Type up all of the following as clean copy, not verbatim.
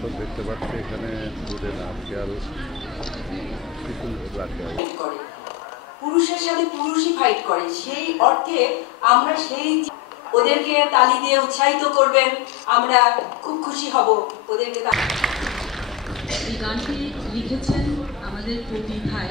দর্শক দেখতে পাচ্ছি এখানে দুধে নারকেল কিছু রাখে পুরুষের সাথে পুরুষই ফাইট করে, সেই অর্থে আমরা সেই ওদেরকে তালি দিয়ে উৎসাহিত করবেন, আমরা খুব খুশি হব ওদেরকে। এই গানটি লিখেছেন আমাদের প্রতি ভাই।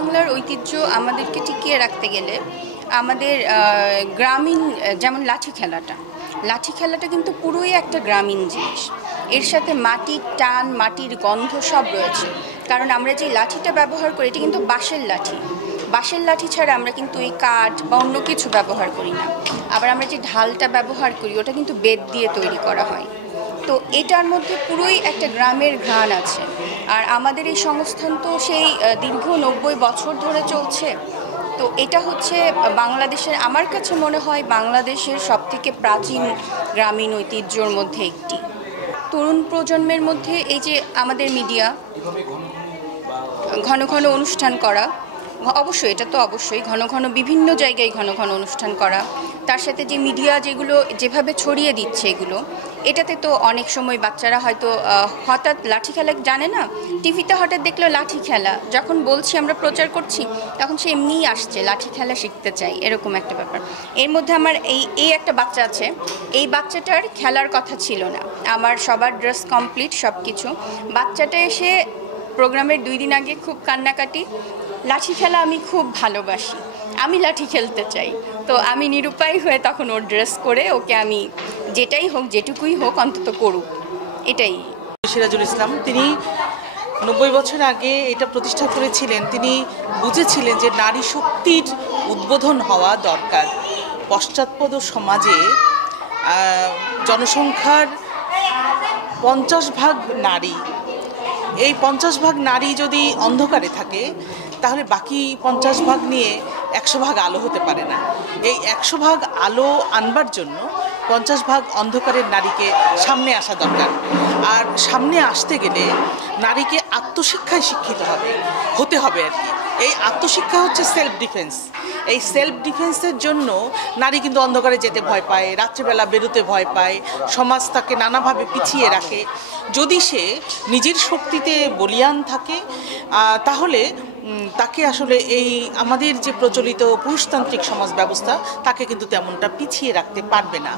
বাংলার ঐতিহ্য আমাদেরকে টিকিয়ে রাখতে গেলে আমাদের গ্রামীণ, যেমন লাঠি খেলাটা কিন্তু পুরোই একটা গ্রামীণ জিনিস। এর সাথে মাটির টান, মাটির গন্ধ সব রয়েছে। কারণ আমরা যে লাঠিটা ব্যবহার করি এটা কিন্তু বাঁশের লাঠি ছাড়া আমরা কিন্তু এই কাঠ বা অন্য কিছু ব্যবহার করি না। আবার আমরা যে ঢালটা ব্যবহার করি ওটা কিন্তু বেত দিয়ে তৈরি করা হয়। তো এটার মধ্যে পুরোই একটা গ্রামের ঘ্রাণ আছে। আর আমাদের এই সংস্থান তো সেই দীর্ঘ 90 বছর ধরে চলছে। তো এটা হচ্ছে বাংলাদেশের, আমার কাছে মনে হয় বাংলাদেশের সবথেকে প্রাচীন গ্রামীণ ঐতিহ্যর মধ্যে একটি। তরুণ প্রজন্মের মধ্যে এই যে আমাদের মিডিয়া ঘন ঘন অনুষ্ঠান করা, অবশ্যই এটা তো অবশ্যই ঘন ঘন বিভিন্ন জায়গায় ঘন ঘন অনুষ্ঠান করা, তার সাথে যে মিডিয়া যেগুলো যেভাবে ছড়িয়ে দিচ্ছে এটাতে তো অনেক সময় বাচ্চারা হয়তো হঠাৎ লাঠি খেলা জানে না, টিভিতে হঠাৎ দেখলো লাঠি খেলা, যখন বলছি আমরা প্রচার করছি তখন সে এমনিই আসছে লাঠি খেলা শিখতে চাই, এরকম একটা ব্যাপার। এর মধ্যে আমার এই একটা বাচ্চা আছে, এই বাচ্চাটার খেলার কথা ছিল না, আমার সবার ড্রেস কমপ্লিট সব কিছু, বাচ্চাটা এসে প্রোগ্রামের 2 দিন আগে খুব কান্নাকাটি, লাঠি খেলা আমি খুব ভালোবাসি, আমি লাঠি খেলতে চাই। তো আমি নিরুপায় হয়ে তখন ওর ড্রেস করে ওকে আমি যেটাই হোক যেটুকুই হোক অন্তত করুক, এটাই। সিরাজুল ইসলাম, তিনি 90 বছর আগে এটা প্রতিষ্ঠা করেছিলেন। তিনি বুঝেছিলেন যে নারী শক্তির উদ্বোধন হওয়া দরকার। পশ্চাৎপদ সমাজে জনসংখ্যার 50% নারী, এই 50% নারী যদি অন্ধকারে থাকে তাহলে বাকি 50% নিয়ে 100% আলো হতে পারে না। এই 100% আলো আনবার জন্য 50% অন্ধকারের নারীকে সামনে আসা দরকার। আর সামনে আসতে গেলে নারীকে আত্মশিক্ষায় শিক্ষিত হতে হবে আর কি। এই আত্মশিক্ষা হচ্ছে সেলফ ডিফেন্স। এই সেলফ ডিফেন্সের জন্য নারী কিন্তু অন্ধকারে যেতে ভয় পায়, রাত্রিবেলা বেরোতে ভয় পায়, সমাজ তাকে নানাভাবে পিছিয়ে রাখে। যদি সে নিজের শক্তিতে বলীয়ান থাকে তাহলে তাকে আসলে এই আমাদের যে প্রচলিত পুরুষতান্ত্রিক সমাজ ব্যবস্থা তাকে কিন্তু তেমনটা পিছিয়ে রাখতে পারবে না।